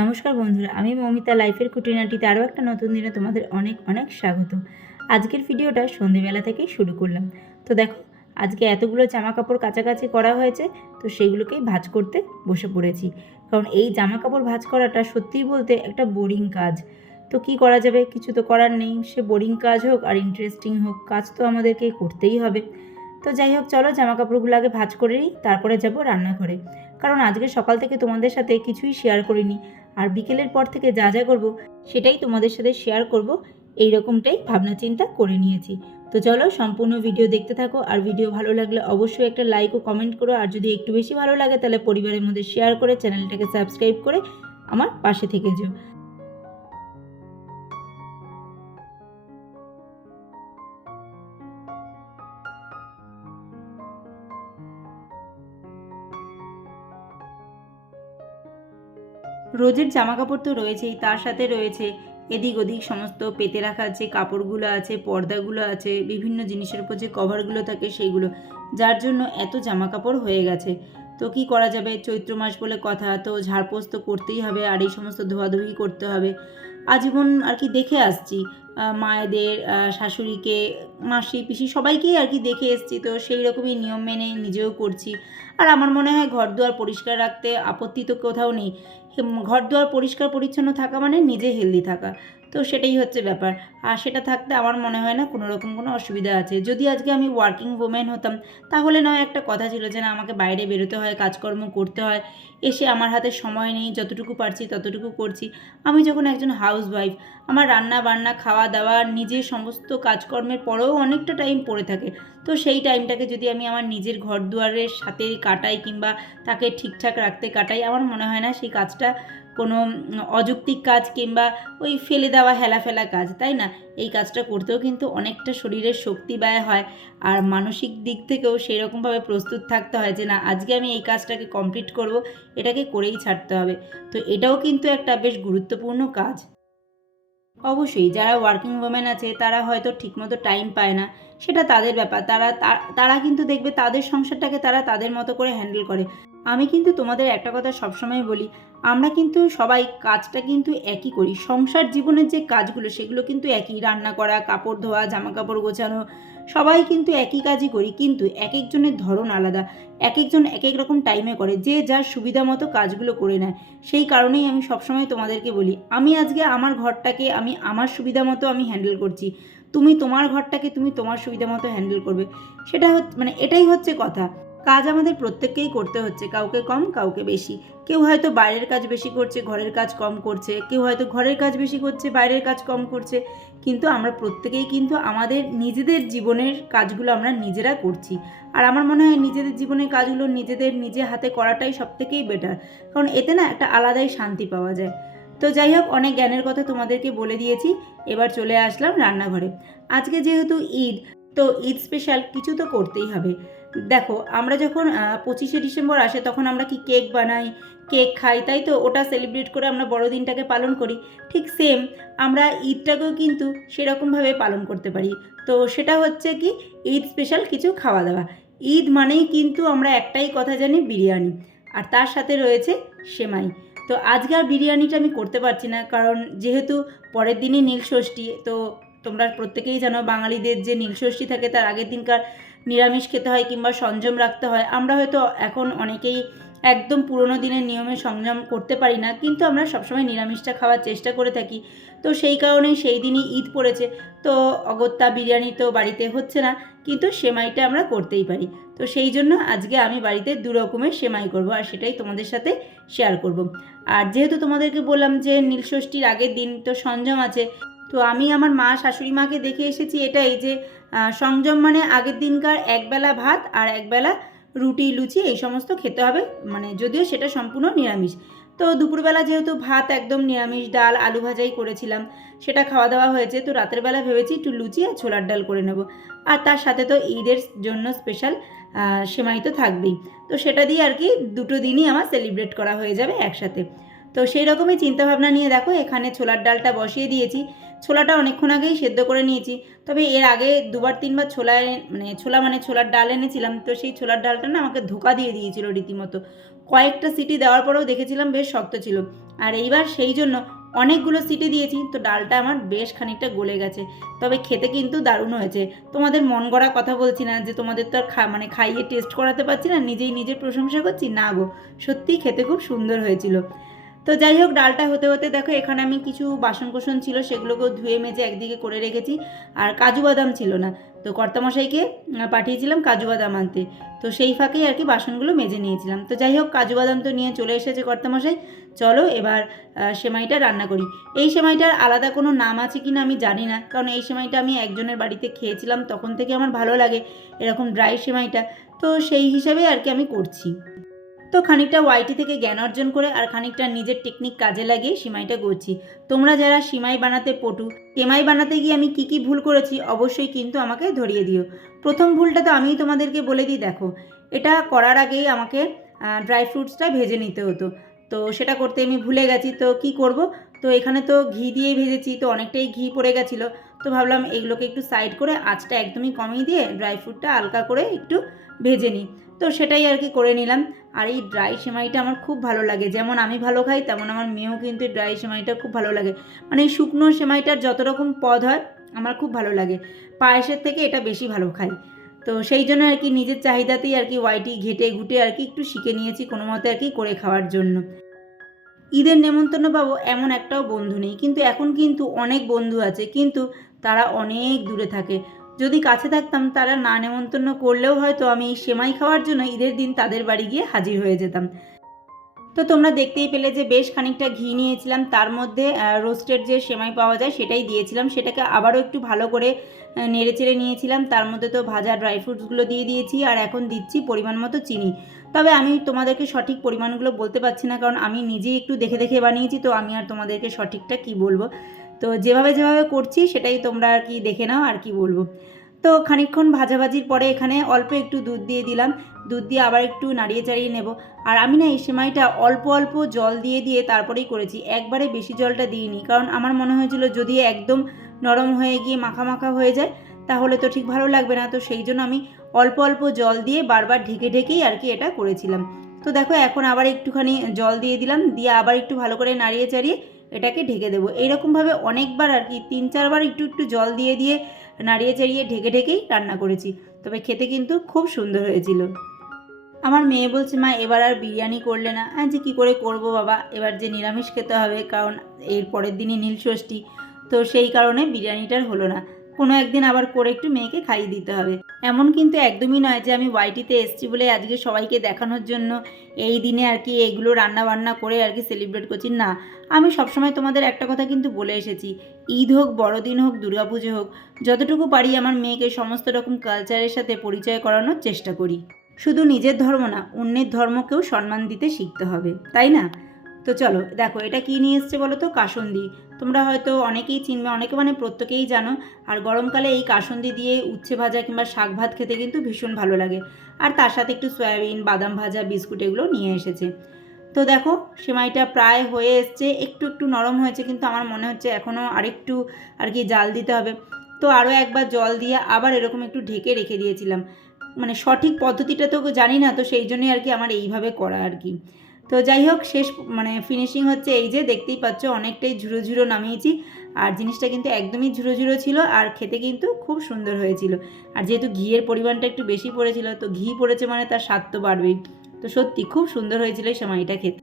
নমস্কার বন্ধুরা, আমি মমিতা লাইফের খুঁটিনাটিতে আরও একটা নতুন দিনে তোমাদের অনেক অনেক স্বাগত। আজকের ভিডিওটা সন্ধেবেলা থেকেই শুরু করলাম। তো দেখো, আজকে এতগুলো জামা কাপড় কাচাকাচি করা হয়েছে, তো সেগুলোকেই ভাঁজ করতে বসে পড়েছি। কারণ এই জামা কাপড় ভাঁজ করাটা সত্যিই বলতে একটা বোরিং কাজ। তো কি করা যাবে, কিছু তো করার নেই। সে বোরিং কাজ হোক আর ইন্টারেস্টিং হোক, কাজ তো আমাদেরকে করতেই হবে। তো যাই হোক, চলো জামা কাপড়গুলো আগে ভাঁজ করে নিই, তারপরে যাব রান্নাঘরে। কারণ আজকে সকাল থেকে তোমাদের সাথে কিছুই শেয়ার করিনি, আর বিকেলের পর থেকে যা যা করব সেটাই তোমাদের সাথে শেয়ার করব, এই রকমটাই ভাবনা চিন্তা করে নিয়েছি। তো চলো সম্পূর্ণ ভিডিও দেখতে থাকো, আর ভিডিও ভালো লাগলে অবশ্যই একটা লাইক ও কমেন্ট করো, আর যদি একটু বেশি ভালো লাগে তাহলে পরিবারের মধ্যে শেয়ার করে চ্যানেলটাকে সাবস্ক্রাইব করে আমার পাশে থেকে যেও। রোজের জামা কাপড় তো রয়েছেই, তার সাথে রয়েছে এদিক ওদিক সমস্ত পেতে রাখার যে কাপড়গুলো আছে, পর্দাগুলো আছে, বিভিন্ন জিনিসের উপর যে কভারগুলো থাকে সেইগুলো, যার জন্য এত জামা কাপড় হয়ে গেছে। তো কি করা যাবে, চৈত্র মাস বলে কথা, তো ঝাড়পোছ তো করতেই হবে, আর এই সমস্ত ধোয়াধুয়ি করতে হবে। আজীবন আর কি দেখে আসছি, মায়েদের, শাশুড়িকে, মাসি পিসি সবাইকেই আর কি দেখে এসছি, তো সেই রকমই নিয়ম মেনে নিজেও করছি। আর আমার মনে হয় ঘর দুয়ার পরিষ্কার রাখতে আপত্তি তো কোথাও নেই। ঘর দুয়ার পরিষ্কার পরিচ্ছন্ন থাকা মানে নিজে হেলদি থাকা, তো সেটাই হচ্ছে ব্যাপার। আর সেটা থাকতে আমার মনে হয় না কোনো রকম কোনো অসুবিধা আছে। যদি আজকে আমি ওয়ার্কিং ওমেন হতাম, তাহলে নয় একটা কথা ছিল যে না, আমাকে বাইরে বেরোতে হয়, কাজকর্ম করতে হয়, এসে আমার হাতে সময় নেই, যতটুকু পারছি ততটুকু করছি। আমি যখন একজন হাউস ওয়াইফ, আমার রান্না বান্না, খাওয়া দাওয়া, নিজের সমস্ত কাজকর্মের পরেও অনেকটা টাইম পড়ে থাকে। তো সেই টাইমটাকে যদি আমি আমার নিজের ঘর দুয়ারের সাথে কাটাই, কিংবা তাকে ঠিকঠাক রাখতে কাটাই, আমার মনে হয় না সেই কাজটা কোনো অযৌক্তিক কাজ, কিংবা ওই ফেলে দেওয়া হেলাফেলা কাজ, তাই না? এই কাজটা করতেও কিন্তু অনেকটা শরীরের শক্তি ব্যয় হয়, আর মানসিক দিক থেকেও সেই রকমভাবে প্রস্তুত থাকতে হয় যে না, আজকে আমি এই কাজটাকে কমপ্লিট করব, এটাকে করেই ছাড়তে হবে। তো এটাও কিন্তু একটা বেশ গুরুত্বপূর্ণ কাজ। অবশ্যই যারা ওয়ার্কিং ওমেন আছে তারা হয়তো ঠিকমতো টাইম পায় না, সেটা তাদের ব্যাপার। তারা কিন্তু দেখবে তাদের সংসারটাকে তারা তাদের মতো করে হ্যান্ডেল করে। আমি কিন্তু তোমাদের একটা কথা সবসময় বলি, আমরা কিন্তু সবাই কাজটা কিন্তু একই করি। সংসার জীবনের যে কাজগুলো সেগুলো কিন্তু একই, রান্না করা, কাপড় ধোয়া, জামা কাপড় গোছানো, সবাই কিন্তু একই কাজই করি, কিন্তু এক একজনের ধরন আলাদা। এক একজন এক এক রকম টাইমে করে, যে যার সুবিধা মতো কাজগুলো করে নেয়। সেই কারণেই আমি সবসময় তোমাদেরকে বলি, আমি আজকে আমার ঘরটাকে আমি আমার সুবিধা মতো আমি হ্যান্ডেল করছি, তুমি তোমার ঘরটাকে তুমি তোমার সুবিধা মতো হ্যান্ডেল করবে। সেটা মানে এটাই হচ্ছে কথা। কাজ আমাদের প্রত্যেককেই করতে হচ্ছে, কাউকে কম কাউকে বেশি। কেউ হয়তো বাইরের কাজ বেশি করছে, ঘরের কাজ কম করছে, কেউ হয়তো ঘরের কাজ বেশি করছে, বাইরের কাজ কম করছে, কিন্তু আমরা প্রত্যেকেই কিন্তু আমাদের নিজেদের জীবনের কাজগুলো আমরা নিজেরা করছি। আর আমার মনে হয় নিজেদের জীবনের কাজগুলো নিজেদের নিজে হাতে করাটাই সবথেকেই বেটার, কারণ এতে না একটা আলাদাই শান্তি পাওয়া যায়। তো যাই হোক, অনেক জ্ঞানের কথা তোমাদেরকে বলে দিয়েছি, এবার চলে আসলাম রান্নাঘরে। আজকে যেহেতু ঈদ, তো ঈদ স্পেশাল কিছু তো করতেই হবে। দেখো, আমরা যখন 25শে ডিসেম্বর আসে তখন আমরা কি কেক বানাই, কেক খাই, তাই তো? ওটা সেলিব্রেট করে আমরা বড়দিনটাকে পালন করি। ঠিক সেম আমরা ঈদটাকেও কিন্তু সেরকমভাবে পালন করতে পারি। তো সেটা হচ্ছে কি, ঈদ স্পেশাল কিছু খাওয়া দাওয়া। ঈদ মানেই কিন্তু আমরা একটাই কথা জানি, বিরিয়ানি। আর তার সাথে রয়েছে সেমাই। তো আজকে আর বিরিয়ানিটা আমি করতে পারছি না, কারণ যেহেতু পরের দিনই নীলষষ্ঠী। তো তোমরা প্রত্যেকেই জানো, বাঙালিদের যে নীলষষ্ঠী থাকে তার আগের দিনকার নিরামিষ খেতে হয়, কিংবা সংযম রাখতে হয়। আমরা হয়তো এখন অনেকেই একদম পুরোনো দিনের নিয়মে সংযম করতে পারি না, কিন্তু আমরা সবসময় নিরামিষটা খাওয়ার চেষ্টা করে থাকি। তো সেই কারণেই সেই দিনই ঈদ পড়েছে। তো অগত্যা বিরিয়ানি তো বাড়িতে হচ্ছে না, কিন্তু সেমাইটা আমরা করতেই পারি। তো সেই জন্য আজকে আমি বাড়িতে দু রকমের সেমাই করব, আর সেটাই তোমাদের সাথে শেয়ার করব। আর যেহেতু তোমাদেরকে বললাম যে নীলষষ্ঠীর আগের দিন তো সংযম আছে, তো আমি আমার মা শাশুড়ি মাকে দেখে এসেছি এটাই যে সংযম মানে আগের দিনকার একবেলা ভাত আর একবেলা রুটি লুচি এই সমস্ত খেতে হবে, মানে যদিও সেটা সম্পূর্ণ নিরামিষ। তো দুপুরবেলা যেহেতু ভাত একদম নিরামিষ, ডাল আলু ভাজাই করেছিলাম, সেটা খাওয়া দাওয়া হয়েছে। তো রাতের বেলা ভেবেছি একটু লুচি আর ছোলার ডাল করে নেব। আর তার সাথে তো ঈদের জন্য স্পেশাল সেমাই তো থাকবেই। তো সেটা দিয়ে আর কি দুটো দিনই আমার সেলিব্রেট করা হয়ে যাবে একসাথে। তো সেই রকমই চিন্তাভাবনা নিয়ে দেখো, এখানে ছোলার ডালটা বসিয়ে দিয়েছি। ছোলাটা অনেকক্ষণ আগেই সেদ্ধ করে নিয়েছি। তবে এর আগে দুবার তিনবার ছোলা মানে ছোলার ডাল এনেছিলাম, তো সেই ছোলার ডালটা না আমাকে ধোকা দিয়ে দিয়েছিল রীতিমতো। কয়েকটা সিটি দেওয়ার পরেও দেখেছিলাম বেশ শক্ত ছিল। আর এইবার সেই জন্য অনেকগুলো সিটি দিয়েছি, তো ডালটা আমার বেশ খানিকটা গলে গেছে। তবে খেতে কিন্তু দারুণ হয়েছে। তোমাদের মন গড়া কথা বলছি না যে তোমাদের তো আর মানে খাইয়ে টেস্ট করাতে পারছি না, নিজেই নিজের প্রশংসা করছি, না গো, সত্যিই খেতে খুব সুন্দর হয়েছিল। তো যাই হোক, ডালটা হতে হতে দেখো এখানে আমি কিছু বাসনকোসন ছিল সেগুলোকেও ধুয়ে মেজে একদিকে করে রেখেছি। আর কাজু বাদাম ছিল না, তো কর্তামশাইকে পাঠিয়েছিলাম কাজু বাদাম আনতে। তো সেই ফাঁকেই আর কি বাসনগুলো মেজে নিয়েছিলাম। তো যাই হোক, কাজু বাদাম তো নিয়ে চলে এসেছে কর্তামশাই। চলো এবার সেমাইটা রান্না করি। এই সেমাইটার আলাদা কোনো নাম আছে কি না আমি জানি না, কারণ এই সেমাইটা আমি একজনের বাড়িতে খেয়েছিলাম, তখন থেকে আমার ভালো লাগে এরকম ড্রাই সেমাইটা। তো সেই হিসাবে আর কি আমি করছি। তো খানিকটা ওয়াইটি থেকে জ্ঞান অর্জন করে আর খানিকটা নিজের টেকনিক কাজে লাগিয়ে সিমাইটা করছি। তোমরা যারা সিমাই বানাতে পটু, সেমাই বানাতে গিয়ে আমি কী ভুল করেছি অবশ্যই কিন্তু আমাকে ধরিয়ে দিও। প্রথম ভুলটা তো আমিই তোমাদেরকে বলে দিই। দেখো, এটা করার আগেই আমাকে ড্রাই ফ্রুটসটা ভেজে নিতে হতো, তো সেটা করতে আমি ভুলে গেছি। তো কি করব, তো এখানে তো ঘি দিয়েই ভেজেছি, তো অনেকটাই ঘি পড়ে গেছিলো। তো ভাবলাম এগুলোকে একটু সাইড করে আঁচটা একদমই কমিয়ে দিয়ে ড্রাই ফ্রুটটা হালকা করে একটু ভেজে নিই। তো সেটাই আর কি করে নিলাম। আর এই ড্রাই সেমাইটা আমার খুব ভালো লাগে, যেমন আমি ভালো খাই তেমন আমার মেয়েও কিন্তু ড্রাই সেমাইটা খুব ভালো লাগে। মানে এই শুকনো সেমাইটার যত রকম পদ হয় আমার খুব ভালো লাগে, পায়েসের থেকে এটা বেশি ভালো খাই। তো সেই জন্য আর কি নিজের চাহিদাতেই আর কি ওয়াইটি ঘেটে ঘুটে আর কি একটু শিখে নিয়েছি কোনো মতে আর কি করে খাওয়ার জন্য। ঈদের নেমন্তন্ন পাবো এমন একটাও বন্ধু নেই, কিন্তু এখন কিন্তু অনেক বন্ধু আছে, কিন্তু তারা অনেক দূরে থাকে। যদি কাছে থাকতাম তারা না নেমন্তন্ন করলেও হয়তো আমি সেমাই খাওয়ার জন্য ঈদের দিন তাদের বাড়ি গিয়ে হাজির হয়ে যেতাম। তো তোমরা দেখতেই পেলে যে বেশ খানিকটা ঘি নিয়েছিলাম, তার মধ্যে রোস্টেড যে সেমাই পাওয়া যায় সেটাই দিয়েছিলাম। সেটাকে আবারও একটু ভালো করে নেড়ে চেড়ে নিয়েছিলাম। তার মধ্যে তো ভাজা ড্রাই ফ্রুটসগুলো দিয়ে দিয়েছি, আর এখন দিচ্ছি পরিমাণ মতো চিনি। তবে আমি তোমাদেরকে সঠিক পরিমাণগুলো বলতে পারছি না, কারণ আমি নিজেই একটু দেখে দেখে বানিয়েছি, তো আমি আর তোমাদেরকে সঠিকটা কি বলবো। তো যেভাবে যেভাবে করছি সেটাই তোমরা আর কি দেখে নাও, আর কি বলবো। তো খানিকক্ষণ ভাজাভাজির পরে এখানে অল্প একটু দুধ দিয়ে দিলাম। দুধ দিয়ে আবার একটু নাড়িয়ে চাড়িয়ে নেব। আর আমি না এই সেমাইটা অল্প অল্প জল দিয়ে দিয়ে তারপরেই করেছি, একবারে বেশি জলটা দিইনি, কারণ আমার মনে হয়েছিল যদি একদম নরম হয়ে গিয়ে মাখা মাখা হয়ে যায় তাহলে তো ঠিক ভালো লাগবে না। তো সেই জন্য আমি অল্প অল্প জল দিয়ে বারবার ঢেকে ঢেকেই আর কি এটা করেছিলাম। তো দেখো এখন আবার একটুখানি জল দিয়ে দিলাম, দিয়ে আবার একটু ভালো করে নাড়িয়ে চাড়িয়ে এটাকে ঢেকে দেবো। এইরকমভাবে অনেকবার আর কি 3-4বার একটু একটু জল দিয়ে দিয়ে নাড়িয়ে চাড়িয়ে ঢেকে ঢেকেই রান্না করেছি। তবে খেতে কিন্তু খুব সুন্দর হয়েছিল। আমার মেয়ে বলছে, মা এবার আর বিরিয়ানি করলে না। যে কী করে করব বাবা, এবার যে নিরামিষ খেতে হবে, কারণ এর পরের দিনই নীলষষ্ঠী। তো সেই কারণে বিরিয়ানিটার হলো না, কোনো একদিন আবার করে একটু মেয়েকে খাইয়ে দিতে হবে। এমন কিন্তু একদমই নয় যে আমি ওয়াইটিতে এসছি বলে আজকে সবাইকে দেখানোর জন্য এই দিনে আর কি এগুলো রান্না বান্না করে আর কি সেলিব্রেট করছি, না। আমি সবসময় তোমাদের একটা কথা কিন্তু বলে এসেছি, ঈদ হোক, বড়দিন হোক, দুর্গাপুজো হোক, যতটুকু পারি আমার মেয়েকে সমস্ত রকম কালচারের সাথে পরিচয় করানোর চেষ্টা করি। শুধু নিজের ধর্ম না, অন্যের ধর্মকেও সম্মান দিতে শিখতে হবে, তাই না? তো চলো দেখো এটা কী নিয়ে এসছে বলো তো, কাসুন্দি। তোমরা হয়তো অনেকেই চিনবে, অনেকে মানে প্রত্যেকেই জানো। আর গরমকালে এই কাসুন্দি দিয়ে উচ্ছে ভাজা কিংবা শাক ভাত খেতে কিন্তু ভীষণ ভালো লাগে। আর তার সাথে একটু সয়াবিন, বাদাম ভাজা, বিস্কুট এগুলো নিয়ে এসেছে। তো দেখো সেমাইটা প্রায় হয়ে এসছে, একটু একটু নরম হয়েছে, কিন্তু আমার মনে হচ্ছে এখনও আরেকটু আর কি জাল দিতে হবে। তো আরও একবার জল দিয়ে আবার এরকম একটু ঢেকে রেখে দিয়েছিলাম। মানে সঠিক পদ্ধতিটা তো জানি না, তো সেই জন্যই আর কি আমার এইভাবে করা আর কি। তো যাই হোক, শেষ মানে ফিনিশিং হচ্ছে এই যে দেখতেই পাচ্ছ, অনেকটাই ঝুরো ঝুরো নামিয়েছি। আর জিনিসটা কিন্তু একদমই ঝুরো ঝুরো ছিল, আর খেতে কিন্তু খুব সুন্দর হয়েছিল। আর যেহেতু ঘিয়ের পরিমাণটা একটু বেশি পড়েছিল, তো ঘি পড়েছে মানে তার স্বাদ তো বাড়বেই। তো সত্যি খুব সুন্দর হয়েছিল এই সেমাইটা খেতে।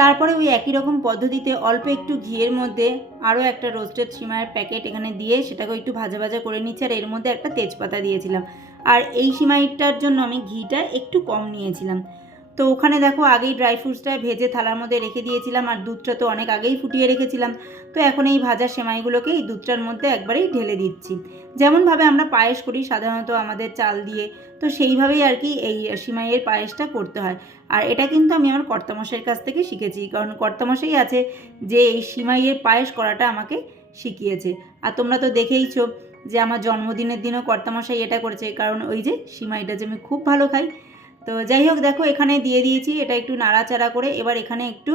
তারপরে ওই একই রকম পদ্ধতিতে অল্প একটু ঘিয়ের মধ্যে আরও একটা রোস্টেড সিমাইয়ের প্যাকেট এখানে দিয়ে সেটাকেও একটু ভাজা ভাজা করে নিচ্ছি, আর এর মধ্যে একটা তেজপাতা দিয়েছিলাম। আর এই সিমাইটার জন্য আমি ঘিটা একটু কম নিয়েছিলাম। তো ওখানে দেখো আগেই ড্রাই ফ্রুটসটা ভেজে থালার মধ্যে রেখে দিয়েছিলাম, আর দুধটা তো অনেক আগেই ফুটিয়ে রেখেছিলাম। তো এখন এই ভাজা সেমাইগুলোকে এই দুধটার মধ্যে একবারেই ঢেলে দিচ্ছি, যেমনভাবে আমরা পায়েস করি সাধারণত আমাদের চাল দিয়ে, তো সেইভাবেই আর কি এই সিমাইয়ের পায়েসটা করতে হয়। আর এটা কিন্তু আমি আমার কর্তামশাইয়ের কাছ থেকে শিখেছি, কারণ কর্তামশাই আছে যে এই সিমাইয়ের পায়েস করাটা আমাকে শিখিয়েছে। আর তোমরা তো দেখেইছো যে আমার জন্মদিনের দিনও কর্তামশাই এটা করেছে, কারণ ওই যে সিমাইটা যে আমি খুব ভালো খাই। তো যাই হোক, দেখো এখানে দিয়ে দিয়েছি, এটা একটু নাড়াচাড়া করে এবার এখানে একটু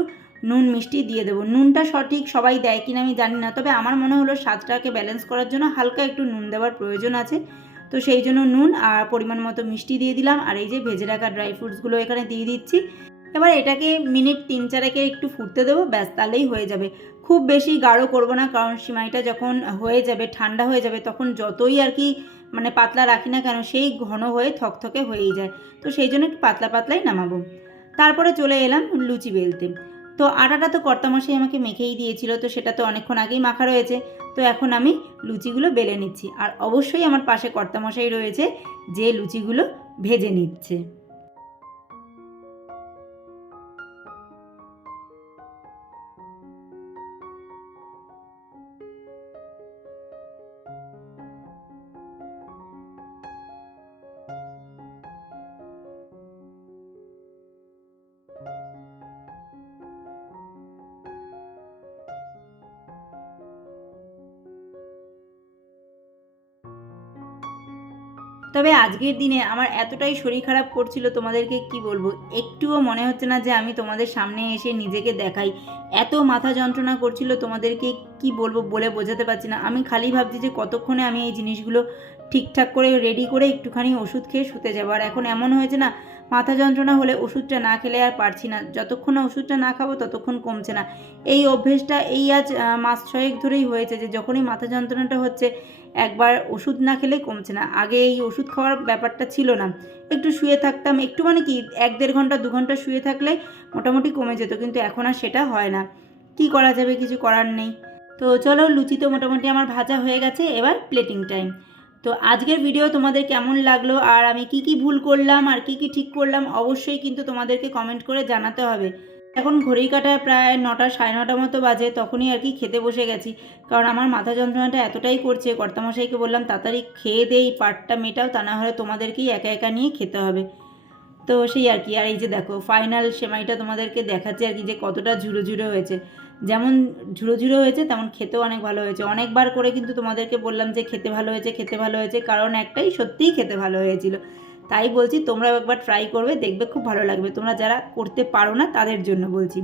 নুন মিষ্টি দিয়ে দেবো। নুনটা সঠিক সবাই দেয় কিনা আমি জানি না, তবে আমার মনে হলো স্বাদটাকে ব্যালেন্স করার জন্য হালকা একটু নুন দেওয়ার প্রয়োজন আছে। তো সেই জন্য নুন আর পরিমাণ মতো মিষ্টি দিয়ে দিলাম, আর এই যে ভেজে রাখা ড্রাই ফ্রুটসগুলো এখানে দিয়ে দিচ্ছি। এবার এটাকে মিনিট 3-4 একটু ফুটতে দেবো, ব্যাস তাহলেই হয়ে যাবে। খুব বেশি গাঢ় করব না, কারণ সিমাইটা যখন হয়ে যাবে ঠান্ডা হয়ে যাবে তখন যতই আর কি মানে পাতলা রাখি না কেন সেই ঘন হয়ে থকথকে হয়েই যায়। তো সেই জন্য একটু পাতলা পাতলাই নামাবো। তারপরে চলে এলাম লুচি বেলতে। তো আটাটা তো কর্তামশাই আমাকে মেখেই দিয়েছিল, তো সেটা তো অনেকক্ষণ আগেই মাখা রয়েছে। তো এখন আমি লুচিগুলো বেলে নিচ্ছি, আর অবশ্যই আমার পাশে কর্তামশাই রয়েছে যে লুচিগুলো ভেজে নিচ্ছে। তবে আজকের দিনে আমার এতটাই শরীর খারাপ করছিল, তোমাদেরকে কি বলবো, একটুও মনে হচ্ছে না যে আমি তোমাদের সামনে এসে নিজেকে দেখাই। এত মাথা যন্ত্রণা করছিল, তোমাদেরকে কি বলবো বলে বোঝাতে পারছি না। আমি খালি ভাবছি যে কতক্ষণে আমি এই জিনিসগুলো ঠিকঠাক করে রেডি করে একটুখানি ওষুধ খেয়ে শুতে যাবো। আর এখন এমন হয়েছে না, মাথা যন্ত্রণা হলে ওষুধটা না খেলে আর পারছি না, যতক্ষণ না ওষুধটা না খাবো ততক্ষণ কমছে না। এই অভ্যেসটা এই আজ মাস 6 ধরেই হয়েছে যে যখনই মাথা যন্ত্রণাটা হচ্ছে একবার ওষুধ না খেলে কমছে না। আগে এই ওষুধ খাওয়ার ব্যাপারটা ছিল না, একটু শুয়ে থাকতাম, একটু মানে কি 1-1.5 ঘন্টা 2 ঘন্টা শুয়ে থাকলে মোটামুটি কমে যেত, কিন্তু এখন আর সেটা হয় না। কি করা যাবে, কিছু করার নেই। তো চলো, লুচি তো মোটামুটি আমার ভাজা হয়ে গেছে, এবার প্লেটিং টাইম। তো আজকের ভিডিও তোমাদের কেমন লাগলো, আর আমি কি কি ভুল করলাম আর কি কি ঠিক করলাম অবশ্যই কিন্তু তোমাদেরকে কমেন্ট করে জানাতে হবে। এখন ঘড়ির কাঁটায় প্রায় 9টা 9:30 মতো বাজে, তখনই আর কি খেতে বসে গেছি, কারণ আমার মাথা যন্ত্রণাটা এতটাই করছে। কর্তামশাইকে বললাম তাড়াতাড়ি খেয়ে দেই, পাটটা মেটাও, তা না হলে তোমাদেরকেই একা একা নিয়ে খেতে হবে। তো সেই আর কি। আর এই যে দেখো ফাইনাল সেমাইটা তোমাদেরকে দেখাচ্ছি আর কি, যে কতটা ঝুরো ঝুরো হয়েছে। যেমন ঝুরো ঝুরো হয়েছে তেমন খেতেও অনেক ভালো হয়েছে। অনেকবার করে কিন্তু তোমাদেরকে বললাম যে খেতে ভালো হয়েছে, খেতে ভালো হয়েছে, কারণ একটাই, সত্যিই খেতে ভালো হয়েছিল। তাই বলছি তোমরাও একবার ট্রাই করবে, দেখবে খুব ভালো লাগবে। তোমরা যারা করতে পারো না তাদের জন্য বলছি।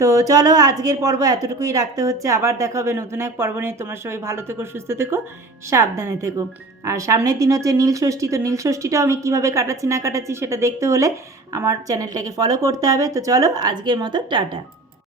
তো চলো, আজকের পর্ব এতটুকুই রাখতে হচ্ছে, আবার দেখা হবে নতুন এক পর্ব নিয়ে। তোমরা সবাই ভালো থেকো, সুস্থ থেকো, সাবধানে থেকো। আর সামনের দিন হচ্ছে নীলষষ্ঠী। তো নীলষষ্ঠীটাও আমি কীভাবে কাটাচ্ছি না কাটাচ্ছি সেটা দেখতে হলে আমার চ্যানেলটাকে ফলো করতে হবে। তো চলো, আজকের মতো টাটা।